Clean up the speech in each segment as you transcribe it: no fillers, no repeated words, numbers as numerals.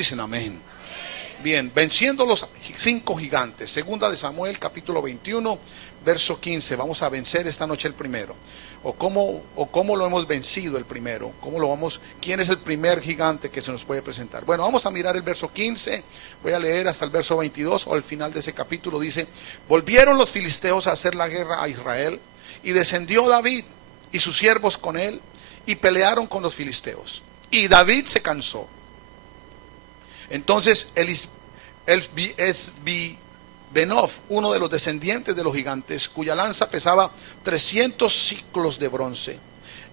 Dicen amén. Bien, venciendo los 5 gigantes. Segunda de Samuel, capítulo 21, verso 15. Vamos a vencer esta noche el primero. O cómo lo hemos vencido el primero. ¿Quién es el primer gigante que se nos puede presentar? Bueno, vamos a mirar el verso 15. Voy a leer hasta el verso 22 o al final de ese capítulo. Dice: volvieron los filisteos a hacer la guerra a Israel, y descendió David y sus siervos con él, y pelearon con los filisteos. Y David se cansó. Entonces Esbi-Benob, uno de los descendientes de los gigantes, cuya lanza pesaba 300 siclos de bronce,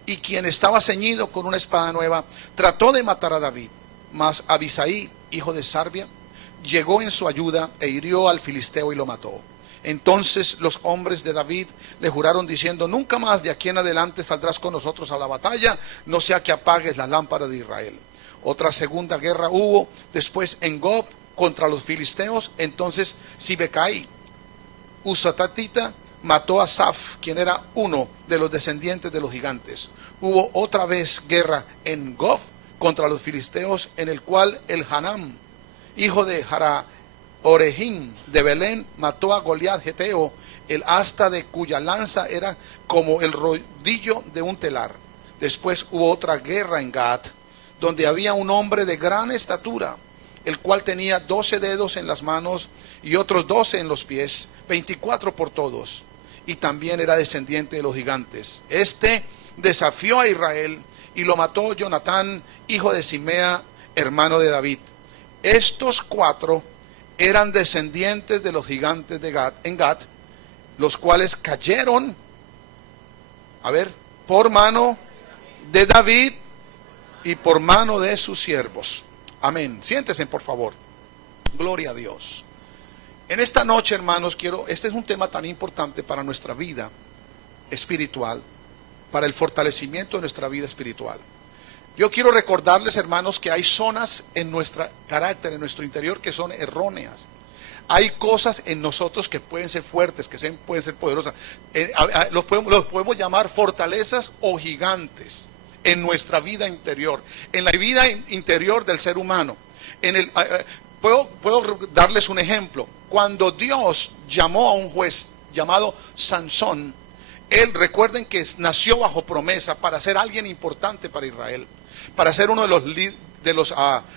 y quien estaba ceñido con una espada nueva, trató de matar a David. Mas Abisai, hijo de Sarbia, llegó en su ayuda e hirió al filisteo y lo mató. Entonces los hombres de David le juraron diciendo: nunca más de aquí en adelante saldrás con nosotros a la batalla, no sea que apagues la lámpara de Israel. Otra segunda guerra hubo después en Gob contra los filisteos. Entonces Sibecai, Usatatita, mató a Saf, quien era uno de los descendientes de los gigantes. Hubo otra vez guerra en Gob contra los filisteos, en el cual el Hanam, hijo de Jara-Oregim de Belén, mató a Goliat Geteo, el asta de cuya lanza era como el rodillo de un telar. Después hubo otra guerra en Gat, donde había un hombre de gran estatura, el cual tenía 12 dedos en las manos y otros 12 en los pies, 24 por todos, y también era descendiente de los gigantes. Este desafió a Israel y lo mató Jonatán, hijo de Simea, hermano de David. Estos 4 eran descendientes de los gigantes de Gat, en Gat, los cuales cayeron, por mano de David y por mano de sus siervos. Amén. Siéntense, por favor. Gloria a Dios. En esta noche, hermanos, este es un tema tan importante para nuestra vida espiritual, para el fortalecimiento de nuestra vida espiritual. Yo quiero recordarles, hermanos, que hay zonas en nuestro carácter, en nuestro interior, que son erróneas. Hay cosas en nosotros que pueden ser fuertes, que pueden ser poderosas. Los podemos llamar fortalezas o gigantes en nuestra vida interior, en la vida interior del ser humano. Puedo darles un ejemplo. Cuando Dios llamó a un juez llamado Sansón, recuerden que nació bajo promesa para ser alguien importante para Israel, para ser uno de los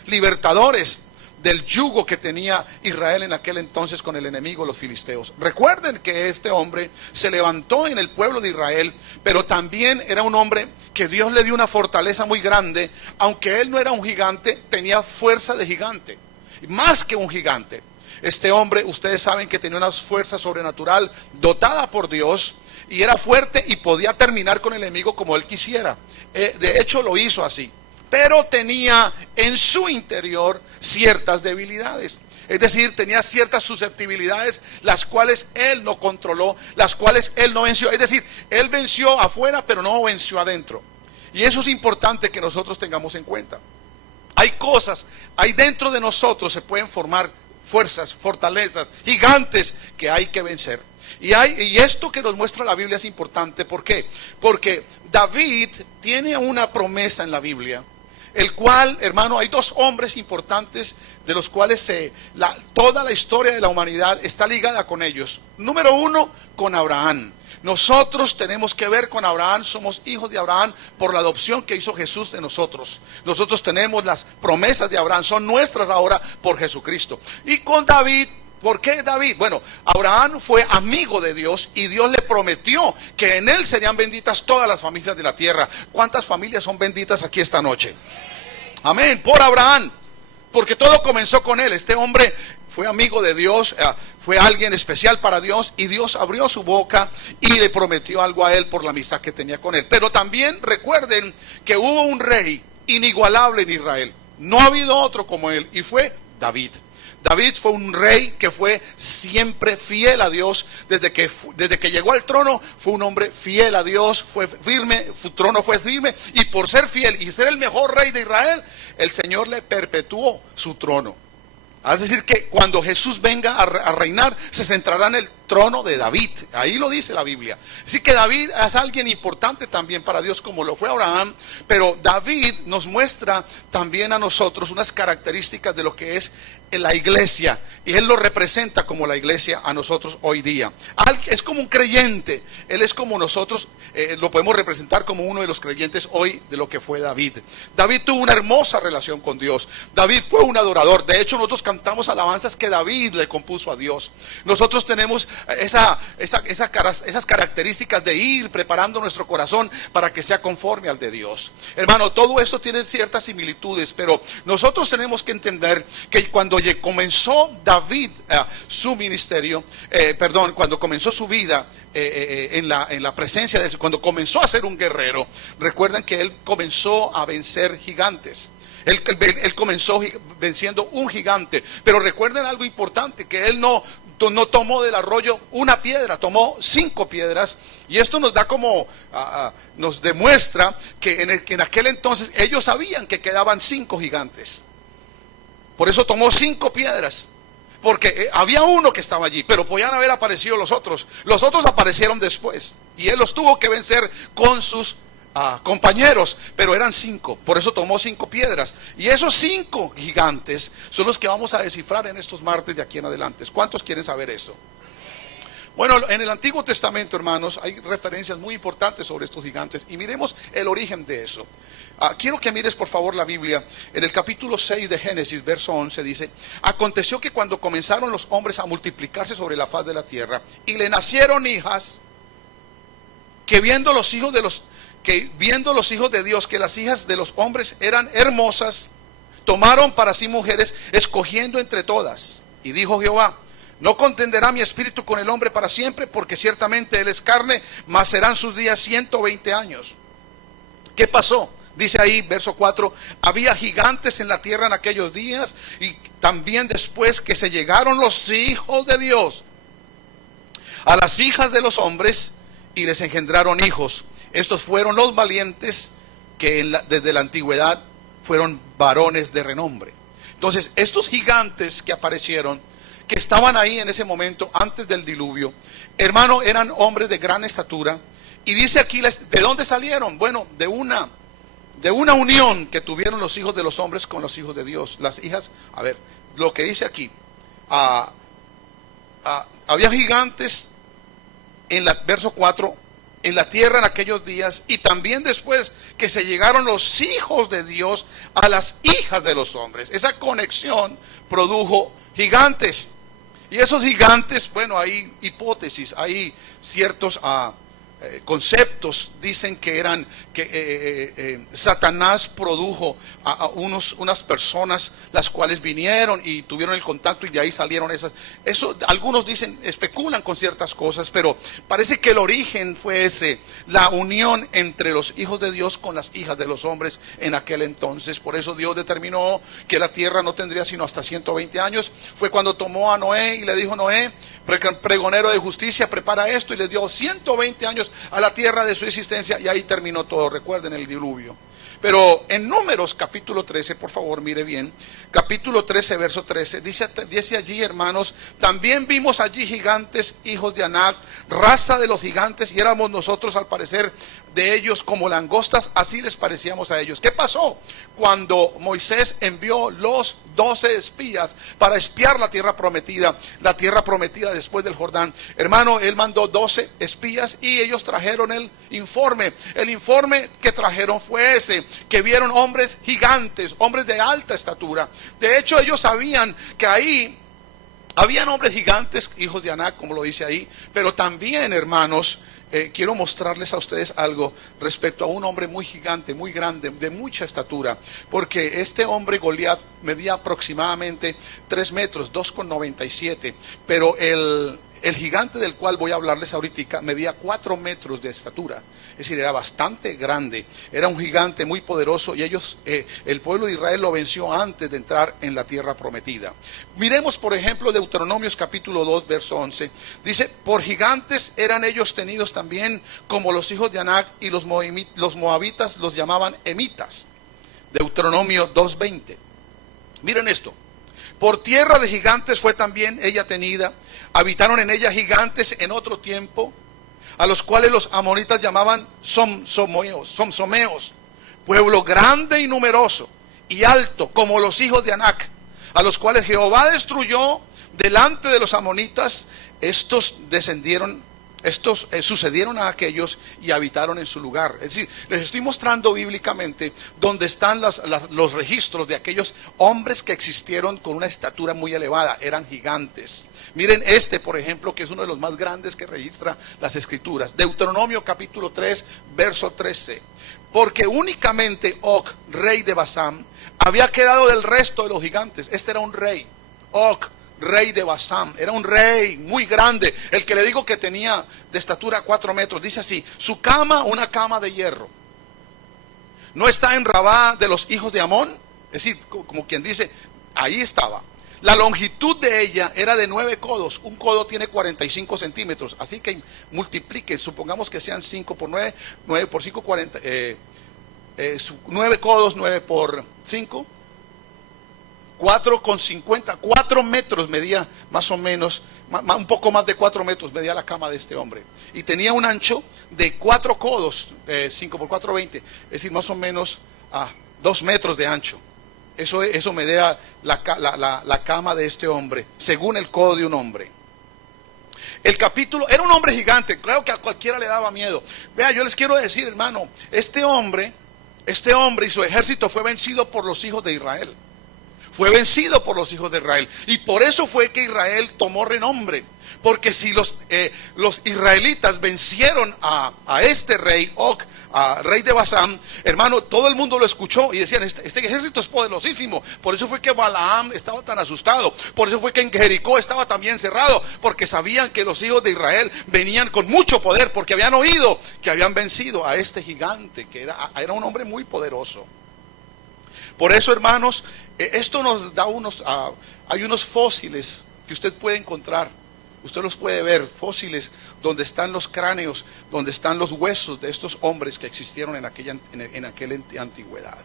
libertadores del yugo que tenía Israel en aquel entonces con el enemigo, los filisteos. Recuerden que este hombre se levantó en el pueblo de Israel, pero también era un hombre que Dios le dio una fortaleza muy grande. Aunque él no era un gigante, tenía fuerza de gigante, más que un gigante. Este hombre, ustedes saben que tenía una fuerza sobrenatural dotada por Dios, y era fuerte y podía terminar con el enemigo como él quisiera. De hecho lo hizo así. Pero tenía en su interior ciertas debilidades. Es decir, tenía ciertas susceptibilidades, las cuales él no controló, las cuales él no venció. Es decir, él venció afuera, pero no venció adentro. Y eso es importante que nosotros tengamos en cuenta. Hay dentro de nosotros se pueden formar fuerzas, fortalezas, gigantes que hay que vencer. Y esto que nos muestra la Biblia es importante. ¿Por qué? Porque David tiene una promesa en la Biblia, el cual, hermano, hay 2 hombres importantes de los cuales toda la historia de la humanidad está ligada con ellos. Número 1, con Abraham. Nosotros tenemos que ver con Abraham, somos hijos de Abraham por la adopción que hizo Jesús de nosotros. Nosotros tenemos las promesas de Abraham, son nuestras ahora por Jesucristo. Y con David, ¿por qué David? Bueno, Abraham fue amigo de Dios y Dios le prometió que en él serían benditas todas las familias de la tierra. ¿Cuántas familias son benditas aquí esta noche? Amén, por Abraham, porque todo comenzó con él. Este hombre fue amigo de Dios, fue alguien especial para Dios, y Dios abrió su boca y le prometió algo a él por la amistad que tenía con él. Pero también recuerden que hubo un rey inigualable en Israel. No ha habido otro como él, y fue David. David fue un rey que fue siempre fiel a Dios. Desde que llegó al trono fue un hombre fiel a Dios, fue firme, su trono fue firme, y por ser fiel y ser el mejor rey de Israel, el Señor le perpetuó su trono. Es decir, que cuando Jesús venga a reinar, se centrará en el trono de David. Ahí lo dice la Biblia. Así que David es alguien importante también para Dios, como lo fue Abraham. Pero David nos muestra también a nosotros unas características de lo que es la iglesia, y él lo representa como la iglesia a nosotros hoy día. Es como un creyente, él es como nosotros, lo podemos representar como uno de los creyentes hoy de lo que fue David. David tuvo una hermosa relación con Dios. David fue un adorador. De hecho, nosotros cantamos alabanzas que David le compuso a Dios. Nosotros tenemos esas características de ir preparando nuestro corazón para que sea conforme al de Dios. Hermano, todo esto tiene ciertas similitudes, pero nosotros tenemos que entender que cuando comenzó David su ministerio, cuando comenzó su vida en la presencia de Dios, cuando comenzó a ser un guerrero, recuerden que él comenzó a vencer gigantes. Él comenzó venciendo un gigante, pero recuerden algo importante, que él no tomó del arroyo una piedra, tomó 5 piedras, y esto nos da nos demuestra que en aquel entonces ellos sabían que quedaban 5 gigantes. Por eso tomó 5 piedras, porque había uno que estaba allí, pero podían haber aparecido los otros. Los otros aparecieron después, y él los tuvo que vencer con sus compañeros, pero eran 5, por eso tomó 5 piedras. Y esos 5 gigantes son los que vamos a descifrar en estos martes de aquí en adelante. ¿Cuántos quieren saber eso? Bueno, en el Antiguo Testamento, hermanos, hay referencias muy importantes sobre estos gigantes, y miremos el origen de eso. Quiero que mires por favor la Biblia. En el capítulo 6 de Génesis, verso 11 dice: aconteció que cuando comenzaron los hombres a multiplicarse sobre la faz de la tierra, y le nacieron hijas, que viendo los hijos de Dios que las hijas de los hombres eran hermosas, tomaron para sí mujeres, escogiendo entre todas. Y dijo Jehová: no contenderá mi espíritu con el hombre para siempre, porque ciertamente él es carne, mas serán sus días 120 años. ¿Qué pasó? Dice ahí, verso 4, había gigantes en la tierra en aquellos días, y también después que se llegaron los hijos de Dios a las hijas de los hombres, y les engendraron hijos. Estos fueron los valientes que desde la antigüedad fueron varones de renombre. Entonces, estos gigantes que aparecieron, que estaban ahí en ese momento antes del diluvio, hermano, eran hombres de gran estatura. Y dice aquí, ¿de dónde salieron? Bueno, de una unión que tuvieron los hijos de los hombres con los hijos de Dios. Las hijas, a ver, lo que dice aquí, había gigantes en verso 4, en la tierra en aquellos días, y también después que se llegaron los hijos de Dios a las hijas de los hombres. Esa conexión produjo gigantes. Y esos gigantes, bueno, hay hipótesis, hay ciertos conceptos. Dicen que eran Satanás produjo a unas personas, las cuales vinieron y tuvieron el contacto, y de ahí salieron eso algunos dicen, especulan con ciertas cosas, pero parece que el origen fue ese, la unión entre los hijos de Dios con las hijas de los hombres en aquel entonces. Por eso Dios determinó que la tierra no tendría sino hasta 120 años. Fue cuando tomó a Noé y le dijo: Noé, pregonero de justicia, prepara esto, y les dio 120 años a la tierra de su existencia, y ahí terminó todo. Recuerden el diluvio. Pero en Números capítulo 13, por favor mire bien, capítulo 13 verso 13, dice allí, hermanos: también vimos allí gigantes, hijos de Anac, raza de los gigantes, y éramos nosotros al parecer de ellos como langostas, así les parecíamos a ellos. ¿Qué pasó? Cuando Moisés envió los 12 espías para espiar la tierra prometida después del Jordán, hermano, él mandó 12 espías, y ellos trajeron el informe. El informe que trajeron fue ese, que vieron hombres gigantes, hombres de alta estatura. De hecho, ellos sabían que ahí habían hombres gigantes, hijos de Anac, como lo dice ahí, pero también, hermanos, quiero mostrarles a ustedes algo respecto a un hombre muy gigante, muy grande, de mucha estatura, porque este hombre Goliat medía aproximadamente 3 metros, 2,97, pero el gigante del cual voy a hablarles ahorita medía 4 metros de estatura. Es decir, era bastante grande, era un gigante muy poderoso, y el pueblo de Israel lo venció antes de entrar en la tierra prometida. Miremos por ejemplo Deuteronomios capítulo 2 verso 11, dice: por gigantes eran ellos tenidos también, como los hijos de Anac, y los moabitas los llamaban emitas. Deuteronomio 2:20. Miren esto: Por tierra de gigantes fue también ella tenida. Habitaron en ella gigantes en otro tiempo, a los cuales los amonitas llamaban somsomeos, pueblo grande y numeroso y alto, como los hijos de Anac, a los cuales Jehová destruyó delante de los amonitas. Estos sucedieron a aquellos y habitaron en su lugar. Es decir, les estoy mostrando bíblicamente donde están los registros de aquellos hombres que existieron con una estatura muy elevada, eran gigantes. Miren por ejemplo, que es uno de los más grandes que registra las escrituras. Deuteronomio capítulo 3, verso 13. Porque únicamente Og, rey de Basán, había quedado del resto de los gigantes. Este era un rey, Og, rey de Basán, era un rey muy grande, el que le digo que tenía de estatura 4 metros. Dice así: su cama, una cama de hierro. No está en Rabá de los hijos de Amón. Es decir, como quien dice, ahí estaba. La longitud de ella era de 9 codos. Un codo tiene 45 centímetros. Así que multiplique, supongamos que sean 5 por 9, 9 por 5, 40, 9 codos, 9 por 5, 4,50, 4 metros medía más o menos, un poco más de 4 metros medía la cama de este hombre. Y tenía un ancho de 4 codos, 5 por 4, 20, es decir, más o menos 2 metros de ancho. Eso medía la cama de este hombre, según el codo de un hombre. El capítulo, era un hombre gigante, claro que a cualquiera le daba miedo. Vea, yo les quiero decir, hermano, este hombre y su ejército fue vencido por los hijos de Israel. Fue vencido por los hijos de Israel. Y por eso fue que Israel tomó renombre. Porque si los israelitas vencieron a este rey, Og, rey de Basán, hermano, todo el mundo lo escuchó y decían: este ejército es poderosísimo. Por eso fue que Balaam estaba tan asustado. Por eso fue que en Jericó estaba también cerrado, porque sabían que los hijos de Israel venían con mucho poder, porque habían oído que habían vencido a este gigante, que era un hombre muy poderoso. Por eso, hermanos, esto nos da hay unos fósiles que usted puede encontrar. Usted los puede ver, fósiles donde están los cráneos, donde están los huesos de estos hombres que existieron en aquella antigüedad.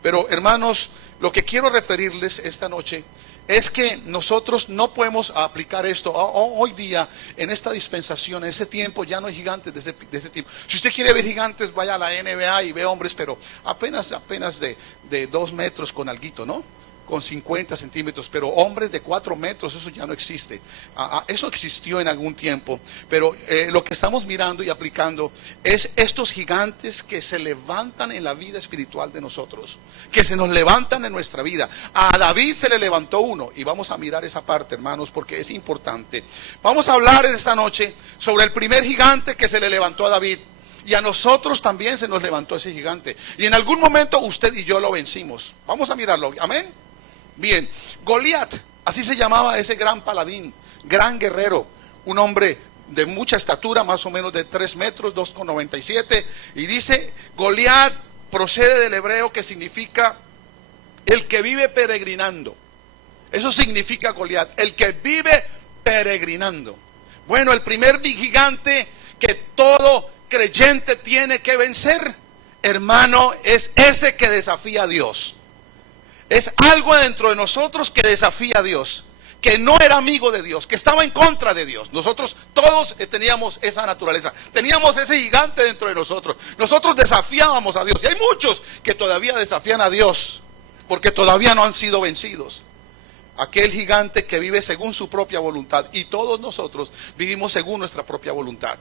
Pero, hermanos, lo que quiero referirles esta noche es que nosotros no podemos aplicar esto hoy día, en esta dispensación, en ese tiempo. Ya no hay gigantes de ese tipo. Si usted quiere ver gigantes, vaya a la NBA y ve hombres, pero apenas de 2 metros con alguito, ¿no? Con 50 centímetros, pero hombres de 4 metros, eso ya no existe. Eso existió en algún tiempo, pero lo que estamos mirando y aplicando es estos gigantes que se levantan en la vida espiritual de nosotros, que se nos levantan en nuestra vida. A David se le levantó uno, y vamos a mirar esa parte, hermanos, porque es importante. Vamos a hablar en esta noche sobre el primer gigante que se le levantó a David. Y a nosotros también se nos levantó ese gigante, y en algún momento usted y yo lo vencimos. Vamos a mirarlo, amén. Bien, Goliat, así se llamaba ese gran paladín, gran guerrero, un hombre de mucha estatura, más o menos de 3 metros, 2,97. Y dice, Goliat procede del hebreo, que significa el que vive peregrinando. Eso significa Goliat, el que vive peregrinando. Bueno, el primer gigante que todo creyente tiene que vencer, hermano, es ese que desafía a Dios. Es algo dentro de nosotros que desafía a Dios, que no era amigo de Dios, que estaba en contra de Dios. Nosotros todos teníamos esa naturaleza, teníamos ese gigante dentro de nosotros. Nosotros desafiábamos a Dios, y hay muchos que todavía desafían a Dios, porque todavía no han sido vencidos. Aquel gigante que vive según su propia voluntad, y todos nosotros vivimos según nuestra propia voluntad.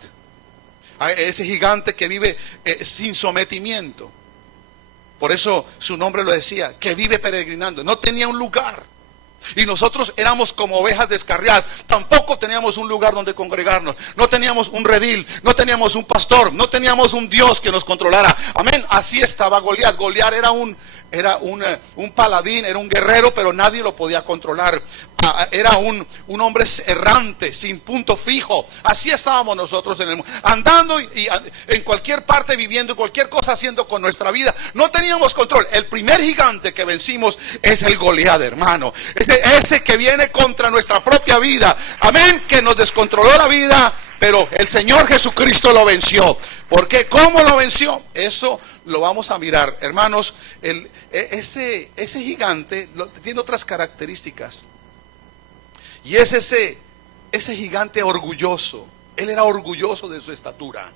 Ese gigante que vive sin sometimiento. Por eso su nombre lo decía, que vive peregrinando. No tenía un lugar. Y nosotros éramos como ovejas descarriadas. Tampoco teníamos un lugar donde congregarnos. No teníamos un redil, no teníamos un pastor, no teníamos un Dios que nos controlara. Amén. Así estaba Goliat. Goliat era un paladín, era un guerrero, pero nadie lo podía controlar. Era un hombre errante, sin punto fijo. Así estábamos nosotros en el mundo, andando y en cualquier parte, viviendo cualquier cosa, haciendo con nuestra vida. No teníamos control. El primer gigante que vencimos es el Goliat, hermano. Ese que viene contra nuestra propia vida. Amén. Que nos descontroló la vida, Pero el Señor Jesucristo lo venció. ¿Por qué? ¿Cómo lo venció? Eso lo vamos a mirar. Hermanos, ese gigante tiene otras características. Y es ese gigante orgulloso. Él era orgulloso de su estatura.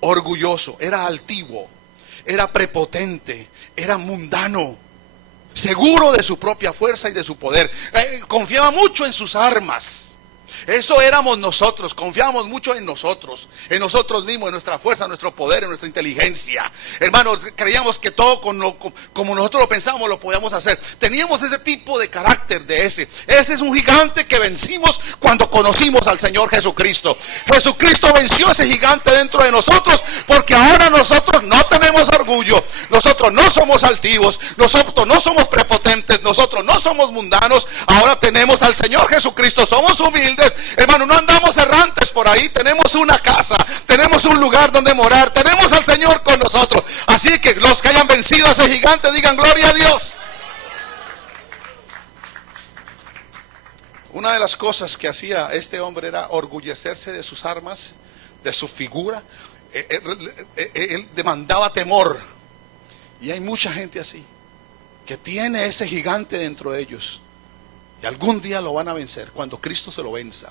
Orgulloso, era altivo, era prepotente, era mundano, seguro de su propia fuerza y de su poder. Confiaba mucho en sus armas. Eso éramos nosotros, confiábamos mucho en nosotros mismos, en nuestra fuerza, en nuestro poder, en nuestra inteligencia. Hermanos, creíamos que todo como nosotros lo pensábamos lo podíamos hacer. Teníamos ese tipo de carácter de ese. Ese es un gigante que vencimos cuando conocimos al Señor Jesucristo. Jesucristo venció ese gigante dentro de nosotros, porque ahora nosotros no tenemos orgullo, nosotros no somos altivos, nosotros no somos prepotentes, nosotros no somos mundanos. Ahora tenemos al Señor Jesucristo, somos humildes. Hermano, no andamos errantes por ahí. Tenemos una casa, tenemos un lugar donde morar, tenemos al Señor con nosotros. Así que los que hayan vencido a ese gigante digan gloria a Dios. Una de las cosas que hacía este hombre era orgullecerse de sus armas, de su figura. Él demandaba temor. Y hay mucha gente así, que tiene ese gigante dentro de ellos. Y algún día lo van a vencer, cuando Cristo se lo venza.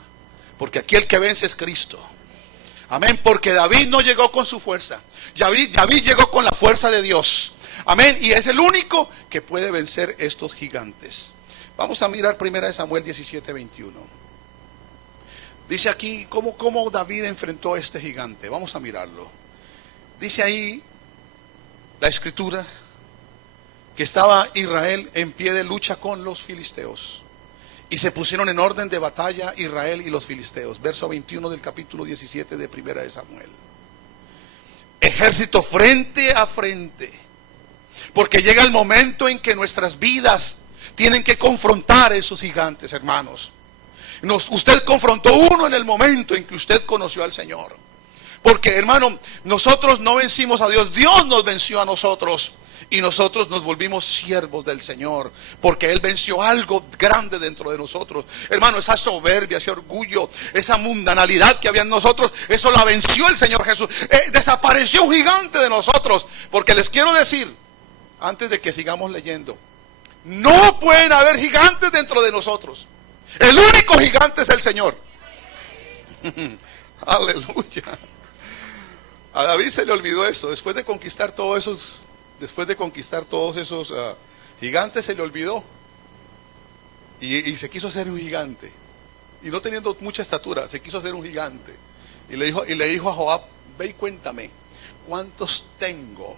Porque aquí el que vence es Cristo. Amén, porque David no llegó con su fuerza. David llegó con la fuerza de Dios. Amén, y es el único que puede vencer estos gigantes. Vamos a mirar 1 Samuel 17:21. Dice aquí cómo David enfrentó a este gigante. Vamos a mirarlo. Dice ahí la escritura que estaba Israel en pie de lucha con los filisteos. Y se pusieron en orden de batalla Israel y los filisteos. Verso 21 del capítulo 17 de 1 Samuel. Ejército frente a frente. Porque llega el momento en que nuestras vidas tienen que confrontar a esos gigantes, hermanos. Usted confrontó uno en el momento en que usted conoció al Señor. Porque, hermano, nosotros no vencimos a Dios, Dios nos venció a nosotros. Y nosotros nos volvimos siervos del Señor, porque Él venció algo grande dentro de nosotros. Hermano, esa soberbia, ese orgullo, esa mundanalidad que había en nosotros, eso la venció el Señor Jesús. Desapareció un gigante de nosotros. Porque les quiero decir, antes de que sigamos leyendo, no pueden haber gigantes dentro de nosotros. El único gigante es el Señor. Aleluya. A David se le olvidó eso. Después de conquistar todos esos gigantes, se le olvidó. Y se quiso hacer un gigante. Y no teniendo mucha estatura, se quiso hacer un gigante. Y le dijo a Joab: ve y cuéntame, ¿cuántos tengo?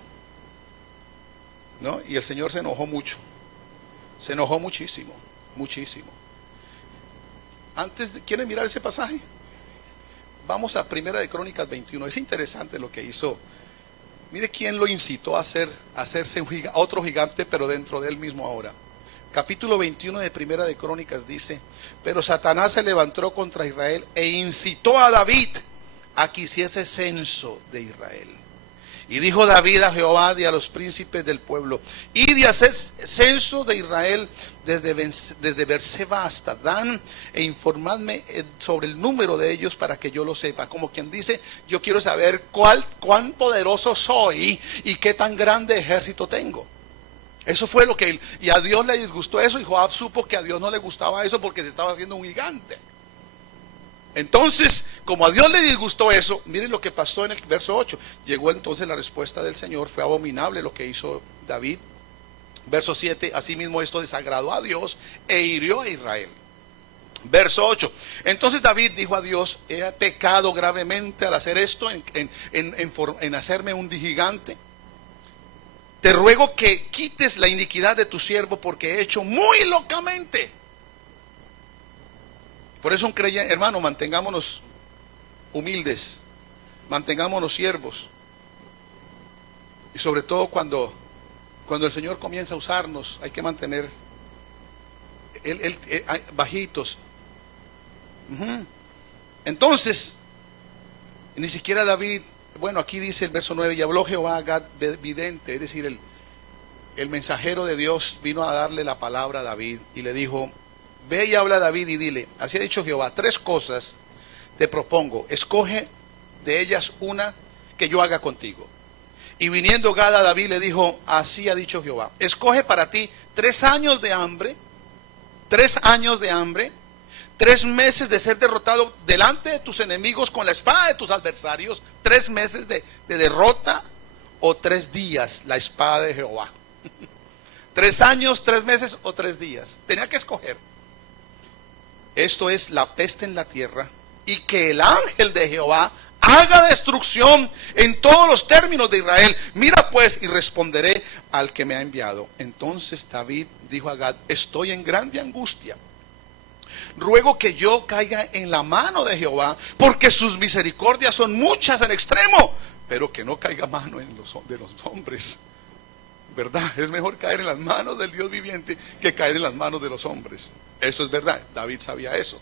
¿No? Y el Señor se enojó mucho. Se enojó muchísimo, muchísimo. ¿Quieren mirar ese pasaje? Vamos a 1 Crónicas 21. Es interesante lo que hizo. Mire quién lo incitó a hacerse otro gigante, pero dentro de él mismo ahora. Capítulo 21 de 1 Crónicas dice: pero Satanás se levantó contra Israel e incitó a David a que hiciese censo de Israel. Y dijo David a Jehová y a los príncipes del pueblo: id y hacer censo de Israel desde Berseba hasta Dan, e informadme sobre el número de ellos para que yo lo sepa. Como quien dice: yo quiero saber cuán poderoso soy y qué tan grande ejército tengo. Eso fue lo que y a Dios le disgustó eso, y Joab supo que a Dios no le gustaba eso porque se estaba haciendo un gigante. Entonces, como a Dios le disgustó eso, miren lo que pasó en el verso 8. Llegó entonces la respuesta del Señor: fue abominable lo que hizo David. Verso 7, asimismo esto desagradó a Dios e hirió a Israel. Verso 8, entonces David dijo a Dios: he pecado gravemente al hacer esto, en hacerme un gigante. Te ruego que quites la iniquidad de tu siervo, porque he hecho muy locamente. Por eso, hermano, mantengámonos humildes, mantengámonos siervos. Y sobre todo cuando el Señor comienza a usarnos, hay que mantener bajitos. Entonces, ni siquiera David, bueno, aquí dice el verso 9: y habló Jehová a Gad vidente, es decir, el mensajero de Dios vino a darle la palabra a David y le dijo: ve y habla a David y dile: así ha dicho Jehová, 3 cosas te propongo, escoge de ellas una que yo haga contigo. Y viniendo Gad a David le dijo, así ha dicho Jehová, escoge para ti 3 años de hambre, 3 años de hambre, 3 meses de ser derrotado delante de tus enemigos con la espada de tus adversarios, 3 meses de derrota, o 3 días la espada de Jehová. 3 años, 3 meses o 3 días. Tenía que escoger. Esto es la peste en la tierra, y que el ángel de Jehová haga destrucción en todos los términos de Israel. Mira pues, y responderé al que me ha enviado. Entonces David dijo a Gad, estoy en grande angustia. Ruego que yo caiga en la mano de Jehová, porque sus misericordias son muchas en extremo, pero que no caiga mano de los hombres. ¿Verdad? Es mejor caer en las manos del Dios viviente que caer en las manos de los hombres. Eso es verdad, David sabía eso.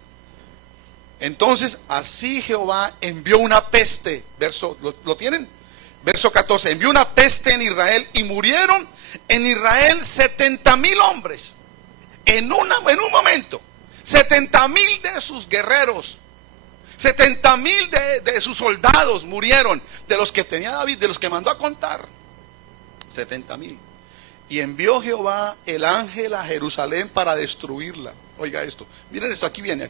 Entonces, así Jehová envió una peste. ¿Lo tienen? Verso 14, envió una peste en Israel y murieron en Israel 70,000 hombres. En un momento, 70,000 de sus guerreros, 70,000 de sus soldados murieron, de los que tenía David, de los que mandó a contar. 70,000. Y envió Jehová el ángel a Jerusalén para destruirla. Oiga esto, miren esto, aquí viene.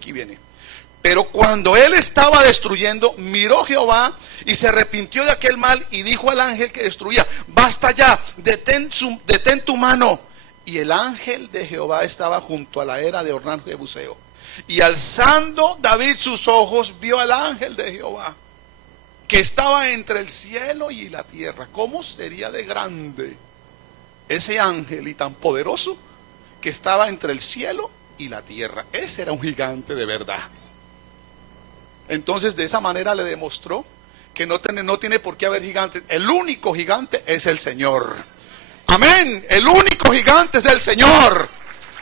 Pero cuando él estaba destruyendo, miró Jehová y se arrepintió de aquel mal y dijo al ángel que destruía, basta ya, detén tu mano. Y el ángel de Jehová estaba junto a la era de Ornán Jebuseo. Y alzando David sus ojos, vio al ángel de Jehová, que estaba entre el cielo y la tierra. ¿Cómo sería de grande ese ángel y tan poderoso que estaba entre el cielo y la tierra? Ese era un gigante de verdad. Entonces de esa manera le demostró que no tiene por qué haber gigantes. El único gigante es el Señor. Amén. El único gigante es el Señor.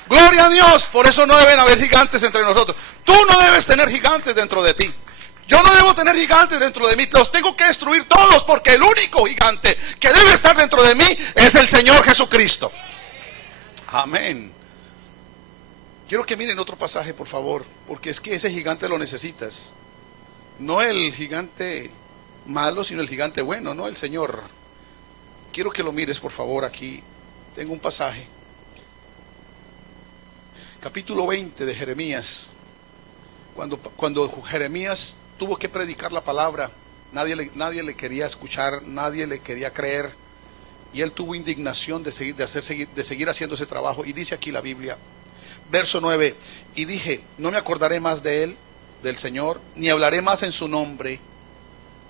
Gloria a Dios. Por eso no deben haber gigantes entre nosotros. Tú no debes tener gigantes dentro de ti. Yo no debo tener gigantes dentro de mí. Los tengo que destruir todos, porque el único gigante que debe estar dentro de mí es el Señor Jesucristo. Amén. Quiero que miren otro pasaje, por favor, porque es que ese gigante lo necesitas. No el gigante malo, sino el gigante bueno, no el Señor. Quiero que lo mires, por favor. Aquí tengo un pasaje. Capítulo 20 de Jeremías. Cuando Jeremías tuvo que predicar la palabra, nadie le quería escuchar, nadie le quería creer, y él tuvo indignación de seguir haciendo ese trabajo. Y dice aquí la Biblia, verso 9, y dije, no me acordaré más de él, del Señor, ni hablaré más en su nombre.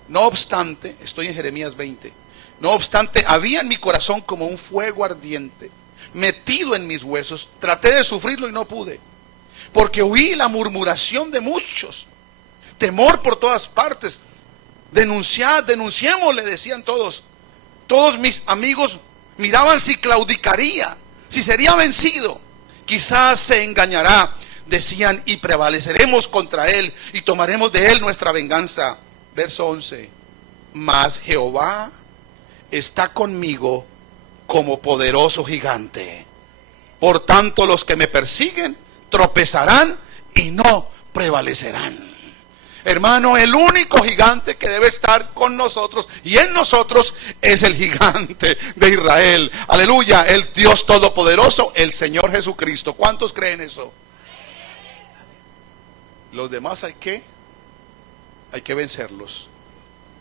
No obstante, estoy en Jeremías 20, no obstante, había en mi corazón como un fuego ardiente, metido en mis huesos. Traté de sufrirlo y no pude, porque oí la murmuración de muchos, temor por todas partes. Denunciemos, le decían todos. Todos mis amigos miraban si claudicaría, si sería vencido. Quizás se engañará, decían, y prevaleceremos contra él y tomaremos de él nuestra venganza. Verso 11, mas Jehová está conmigo como poderoso gigante. Por tanto, los que me persiguen tropezarán y no prevalecerán. Hermano, el único gigante que debe estar con nosotros y en nosotros es el gigante de Israel. Aleluya, el Dios todopoderoso, el Señor Jesucristo. ¿Cuántos creen eso? Los demás hay que vencerlos.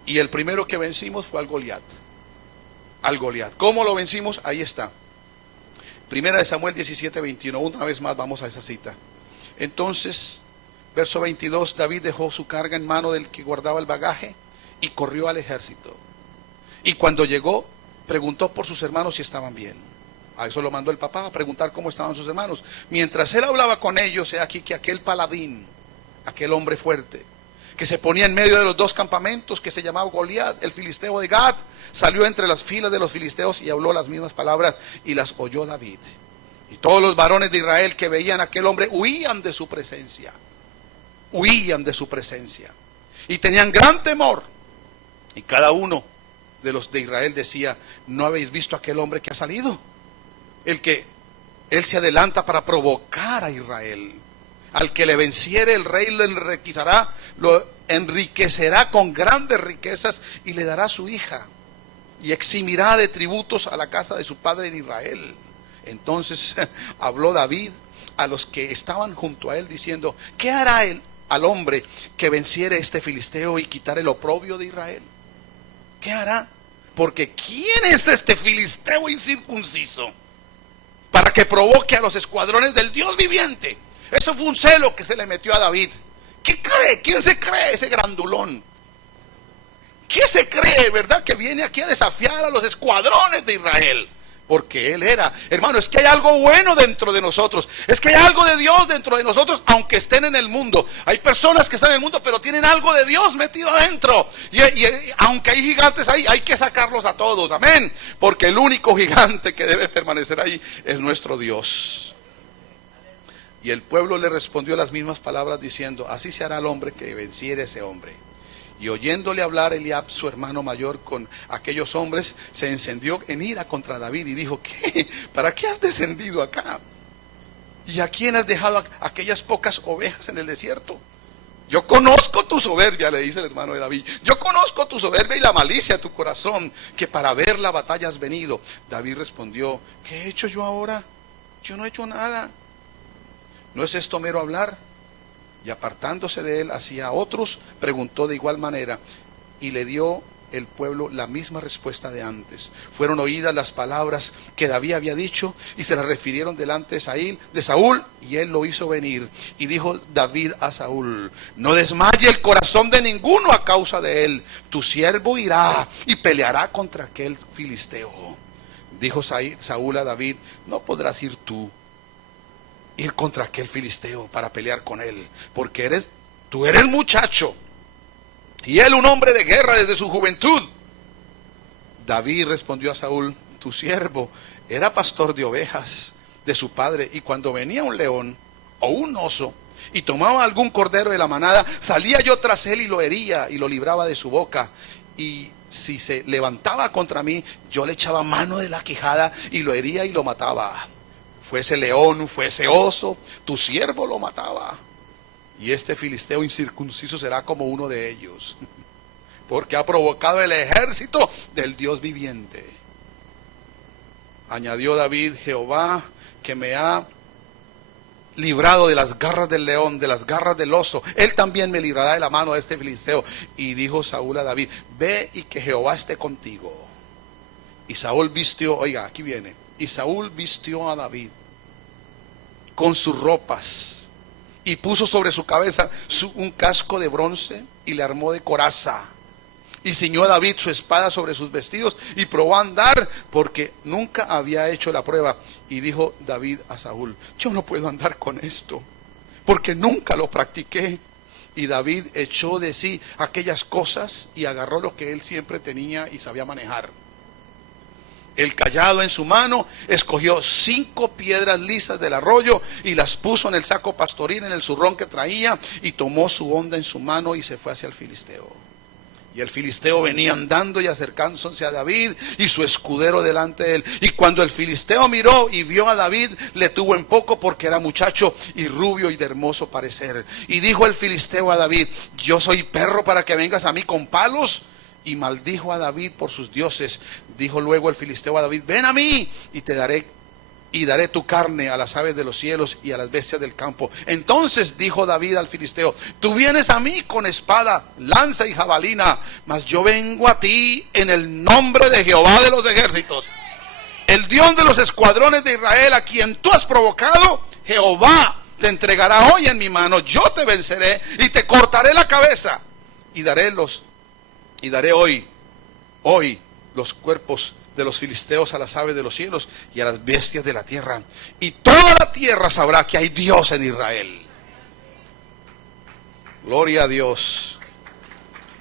Y el primero que vencimos fue al Goliat. ¿Cómo lo vencimos? Ahí está. Primera de Samuel 17:21. Una vez más vamos a esa cita. Entonces, verso 22, David dejó su carga en mano del que guardaba el bagaje y corrió al ejército. Y cuando llegó, preguntó por sus hermanos si estaban bien. A eso lo mandó el papá, a preguntar cómo estaban sus hermanos. Mientras él hablaba con ellos, he aquí que aquel paladín, aquel hombre fuerte, que se ponía en medio de los dos campamentos, que se llamaba Goliat, el filisteo de Gat, salió entre las filas de los filisteos y habló las mismas palabras, y las oyó David. Y todos los varones de Israel que veían a aquel hombre huían de su presencia. Y tenían gran temor. Y cada uno de los de Israel decía, ¿no habéis visto a aquel hombre que ha salido? Él se adelanta para provocar a Israel. Al que le venciere, el rey le requisará enriquecerá con grandes riquezas y le dará su hija y eximirá de tributos a la casa de su padre en Israel. Entonces habló David a los que estaban junto a él diciendo: ¿qué hará él al hombre que venciere este filisteo y quitare el oprobio de Israel? ¿Qué hará? Porque ¿quién es este filisteo incircunciso para que provoque a los escuadrones del Dios viviente? Eso fue un celo que se le metió a David. ¿Qué cree? ¿Quién se cree ese grandulón? ¿Qué se cree, verdad, que viene aquí a desafiar a los escuadrones de Israel? Porque él era, hermano, es que hay algo bueno dentro de nosotros. Es que hay algo de Dios dentro de nosotros, aunque estén en el mundo. Hay personas que están en el mundo, pero tienen algo de Dios metido adentro. Y aunque hay gigantes ahí, hay que sacarlos a todos, amén. Porque el único gigante que debe permanecer ahí es nuestro Dios. Y el pueblo le respondió las mismas palabras diciendo: así se hará al hombre que venciere a ese hombre. Y oyéndole hablar Eliab, su hermano mayor, con aquellos hombres, se encendió en ira contra David y dijo: ¿qué? ¿Para qué has descendido acá? ¿Y a quién has dejado aquellas pocas ovejas en el desierto? Yo conozco tu soberbia, le dice el hermano de David. Yo conozco tu soberbia y la malicia de tu corazón, que para ver la batalla has venido. David respondió: ¿qué he hecho yo ahora? Yo no he hecho nada. ¿No es esto mero hablar? Y apartándose de él hacia otros, preguntó de igual manera, y le dio el pueblo la misma respuesta de antes. Fueron oídas las palabras que David había dicho, y se las refirieron delante de Saúl, y él lo hizo venir. Y dijo David a Saúl: no desmaye el corazón de ninguno a causa de él. Tu siervo irá y peleará contra aquel filisteo. Dijo Saúl a David: no podrás ir tú ir contra aquel filisteo para pelear con él, porque tú eres muchacho y él un hombre de guerra desde su juventud. David respondió a Saúl: tu siervo era pastor de ovejas de su padre, y cuando venía un león o un oso y tomaba algún cordero de la manada, salía yo tras él y lo hería y lo libraba de su boca, y si se levantaba contra mí, yo le echaba mano de la quijada y lo hería y lo mataba. Fuese león, fuese oso, tu siervo lo mataba. Y este filisteo incircunciso será como uno de ellos, porque ha provocado el ejército del Dios viviente. Añadió David: Jehová, que me ha librado de las garras del león, de las garras del oso, él también me librará de la mano de este filisteo. Y dijo Saúl a David: ve y que Jehová esté contigo. Y Saúl vistió, oiga, aquí viene, y Saúl vistió a David con sus ropas, y puso sobre su cabeza un casco de bronce, y le armó de coraza, y ciñó a David su espada sobre sus vestidos, y probó a andar, porque nunca había hecho la prueba. Y dijo David a Saúl: yo no puedo andar con esto, porque nunca lo practiqué. Y David echó de sí aquellas cosas, y agarró lo que él siempre tenía y sabía manejar, el cayado en su mano, escogió 5 piedras lisas del arroyo y las puso en el saco pastoril, en el zurrón que traía, y tomó su honda en su mano y se fue hacia el filisteo. Y el filisteo venía andando y acercándose a David y su escudero delante de él. Y cuando el filisteo miró y vio a David, le tuvo en poco, porque era muchacho y rubio y de hermoso parecer. Y dijo el filisteo a David: yo soy perro para que vengas a mí con palos. Y maldijo a David por sus dioses. Dijo luego el filisteo a David: ven a mí y te daré, y daré tu carne a las aves de los cielos y a las bestias del campo. Entonces dijo David al filisteo: tú vienes a mí con espada, lanza y jabalina, mas yo vengo a ti en el nombre de Jehová de los ejércitos, el Dios de los escuadrones de Israel, a quien tú has provocado. Jehová te entregará hoy en mi mano, yo te venceré y te cortaré la cabeza, y daré hoy los cuerpos de los filisteos a las aves de los cielos y a las bestias de la tierra, y toda la tierra sabrá que hay Dios en Israel. Gloria a Dios.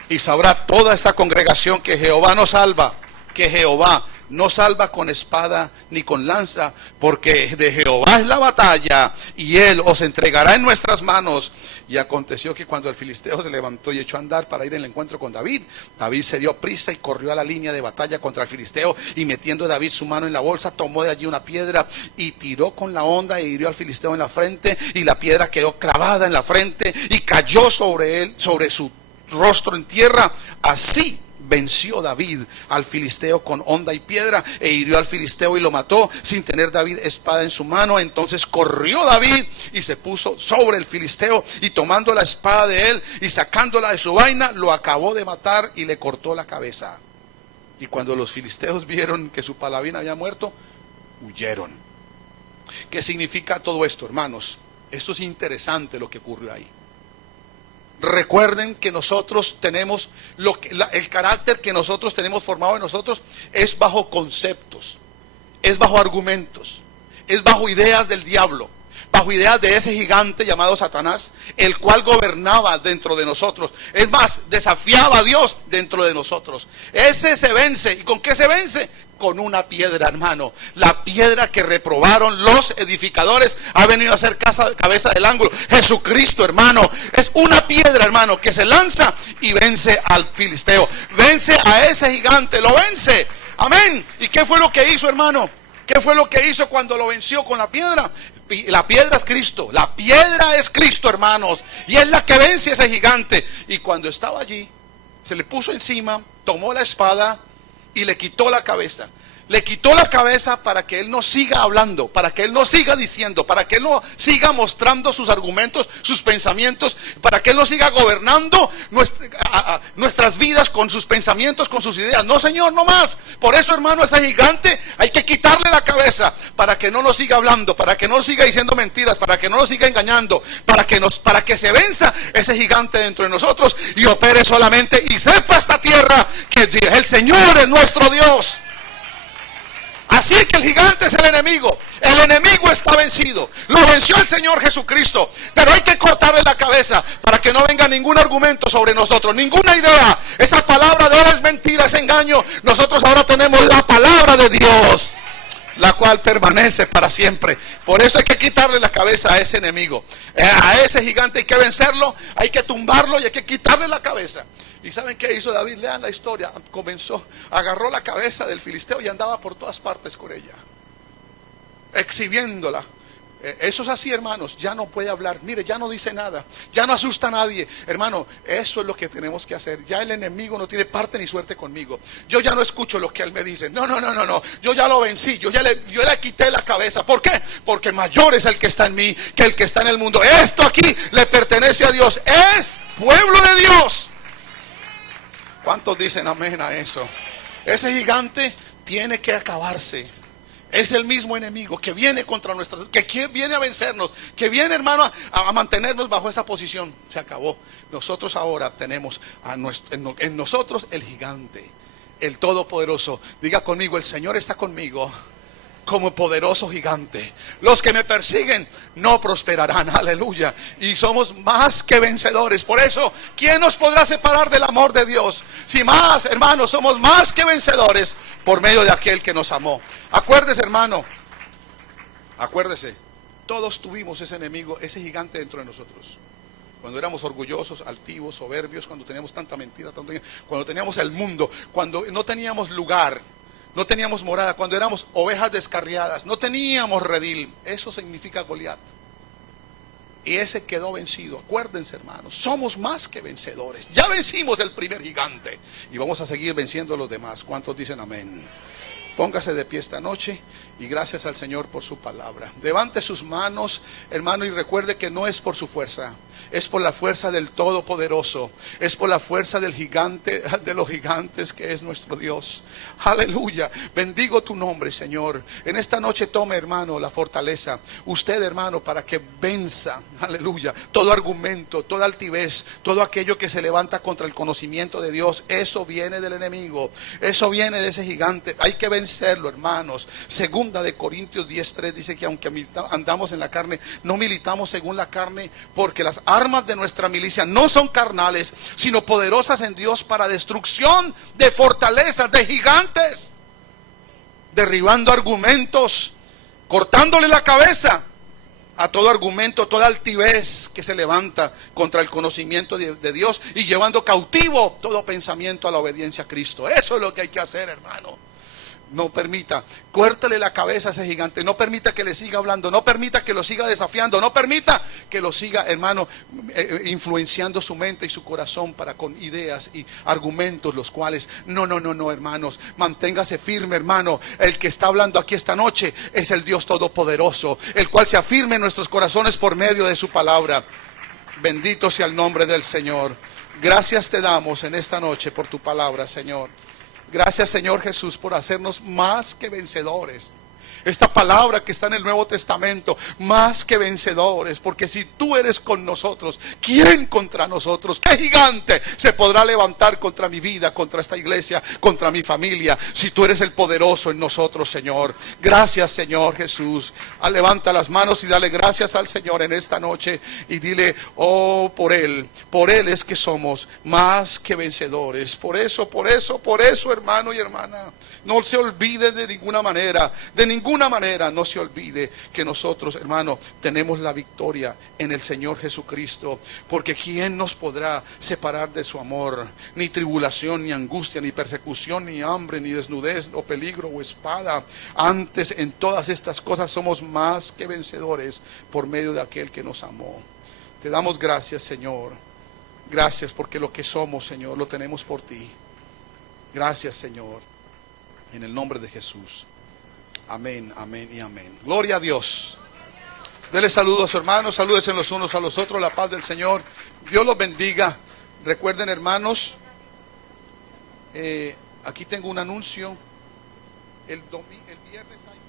Y sabrá toda esta congregación que Jehová nos salva, que Jehová no salva con espada ni con lanza, porque de Jehová es la batalla, y él os entregará en nuestras manos. Y aconteció que cuando el filisteo se levantó y echó a andar para ir al encuentro con David, David se dio prisa y corrió a la línea de batalla contra el filisteo, y metiendo David su mano en la bolsa, tomó de allí una piedra y tiró con la honda, e hirió al filisteo en la frente, y la piedra quedó clavada en la frente y cayó sobre él, sobre su rostro en tierra. Así venció David al filisteo con honda y piedra, e hirió al filisteo y lo mató, sin tener David espada en su mano. Entonces corrió David y se puso sobre el filisteo, y tomando la espada de él y sacándola de su vaina, lo acabó de matar y le cortó la cabeza. Y cuando los filisteos vieron que su paladín había muerto, huyeron. ¿Qué significa todo esto, hermanos? Esto es interesante lo que ocurrió ahí. Recuerden que nosotros tenemos el carácter que nosotros tenemos formado en nosotros es bajo conceptos, es bajo argumentos, es bajo ideas del diablo, bajo ideas de ese gigante llamado Satanás, el cual gobernaba dentro de nosotros. Es más, desafiaba a Dios dentro de nosotros. Ese se vence. ¿Y con qué se vence? Con una piedra, hermano. La piedra que reprobaron los edificadores ha venido a ser cabeza del ángulo. Jesucristo, hermano, es una piedra, hermano, que se lanza y vence al filisteo. Vence a ese gigante, lo vence. Amén. ¿Y qué fue lo que hizo, hermano? ¿Qué fue lo que hizo cuando lo venció con la piedra? La piedra es Cristo. La piedra es Cristo, hermanos. Y es la que vence a ese gigante. Y cuando estaba allí, se le puso encima, tomó la espada y le quitó la cabeza. Le quitó la cabeza para que él no siga hablando, para que él no siga diciendo, para que él no siga mostrando sus argumentos, sus pensamientos, para que él no siga gobernando nuestras vidas con sus pensamientos, con sus ideas. No, Señor, no más. Por eso, hermano, ese gigante hay que quitarle la cabeza para que no nos siga hablando, para que no nos siga diciendo mentiras, para que no nos siga engañando, para que se venza ese gigante dentro de nosotros y opere solamente y sepa esta tierra que el Señor es nuestro Dios. Así que el gigante es el enemigo. El enemigo está vencido. Lo venció el Señor Jesucristo. Pero hay que cortarle la cabeza para que no venga ningún argumento sobre nosotros, ninguna idea. Esa palabra de él es mentira, es engaño. Nosotros ahora tenemos la palabra de Dios, la cual permanece para siempre. Por eso hay que quitarle la cabeza a ese enemigo. A ese gigante hay que vencerlo, hay que tumbarlo y hay que quitarle la cabeza. ¿Y saben qué hizo David? Lean la historia. Agarró la cabeza del filisteo y andaba por todas partes con ella, exhibiéndola. Eso es así, hermanos. Ya no puede hablar. Mire, ya no dice nada. Ya no asusta a nadie. Hermano, eso es lo que tenemos que hacer. Ya el enemigo no tiene parte ni suerte conmigo. Yo ya no escucho lo que él me dice. No. Yo ya lo vencí. Yo le quité la cabeza. ¿Por qué? Porque mayor es el que está en mí que el que está en el mundo. Esto aquí le pertenece a Dios. Es pueblo de Dios. ¿Cuántos dicen amén a eso? Ese gigante tiene que acabarse. Es el mismo enemigo que viene contra nuestras, que viene a vencernos, que viene, hermano, a mantenernos bajo esa posición. Se acabó. Nosotros ahora tenemos en nosotros el gigante, el todopoderoso. Diga conmigo: el Señor está conmigo como poderoso gigante. Los que me persiguen no prosperarán. Aleluya. Y somos más que vencedores. Por eso, ¿quién nos podrá separar del amor de Dios? Si más, hermanos, somos más que vencedores por medio de aquel que nos amó. Acuérdese, hermano, acuérdese, todos tuvimos ese enemigo, ese gigante dentro de nosotros. Cuando éramos orgullosos, altivos, soberbios, cuando teníamos tanta mentira, cuando teníamos el mundo, cuando no teníamos lugar, no teníamos morada, cuando éramos ovejas descarriadas, no teníamos redil. Eso significa Goliat. Y ese quedó vencido. Acuérdense, hermanos, somos más que vencedores. Ya vencimos el primer gigante y vamos a seguir venciendo a los demás. ¿Cuántos dicen amén? Póngase de pie esta noche y gracias al Señor por su palabra. Levante sus manos, hermano, y recuerde que no es por su fuerza, es por la fuerza del Todopoderoso, es por la fuerza del gigante, de los gigantes que es nuestro Dios. Aleluya. Bendigo tu nombre, Señor. En esta noche tome, hermano, la fortaleza. Usted, hermano, para que venza, aleluya, todo argumento, toda altivez, todo aquello que se levanta contra el conocimiento de Dios. Eso viene del enemigo, eso viene de ese gigante. Hay que vencerlo, hermanos. Segunda de Corintios 10:3 dice que aunque andamos en la carne, no militamos según la carne, porque las armas de nuestra milicia no son carnales, sino poderosas en Dios para destrucción de fortalezas, de gigantes, derribando argumentos, cortándole la cabeza a todo argumento, toda altivez que se levanta contra el conocimiento de Dios, y llevando cautivo todo pensamiento a la obediencia a Cristo. Eso es lo que hay que hacer, hermano. No permita, cuértale la cabeza a ese gigante, no permita que le siga hablando, no permita que lo siga desafiando, no permita que lo siga, hermano, influenciando su mente y su corazón para con ideas y argumentos los cuales, no, hermanos, manténgase firme, hermano. El que está hablando aquí esta noche es el Dios Todopoderoso, el cual se afirme en nuestros corazones por medio de su palabra. Bendito sea el nombre del Señor. Gracias te damos en esta noche por tu palabra, Señor. Gracias, Señor Jesús, por hacernos más que vencedores. Esta palabra que está en el Nuevo Testamento, más que vencedores, porque si tú eres con nosotros, ¿quién contra nosotros? ¿Qué gigante se podrá levantar contra mi vida, contra esta iglesia, contra mi familia? Si tú eres el poderoso en nosotros, Señor. Gracias, Señor Jesús. Levanta las manos y dale gracias al Señor en esta noche y dile, oh, por Él es que somos más que vencedores. Por eso, hermano y hermana, no se olvide de ninguna manera, no se olvide que nosotros, hermano, tenemos la victoria en el Señor Jesucristo. Porque ¿quién nos podrá separar de su amor? Ni tribulación, ni angustia, ni persecución, ni hambre, ni desnudez, o peligro, o espada. Antes, en todas estas cosas somos más que vencedores por medio de aquel que nos amó. Te damos gracias, Señor. Gracias porque lo que somos, Señor, lo tenemos por ti. Gracias, Señor. En el nombre de Jesús. Amén, amén y amén. Gloria a Dios. Dele saludos a sus hermanos, salúdense los unos a los otros, la paz del Señor. Dios los bendiga. Recuerden, hermanos, aquí tengo un anuncio. El viernes hay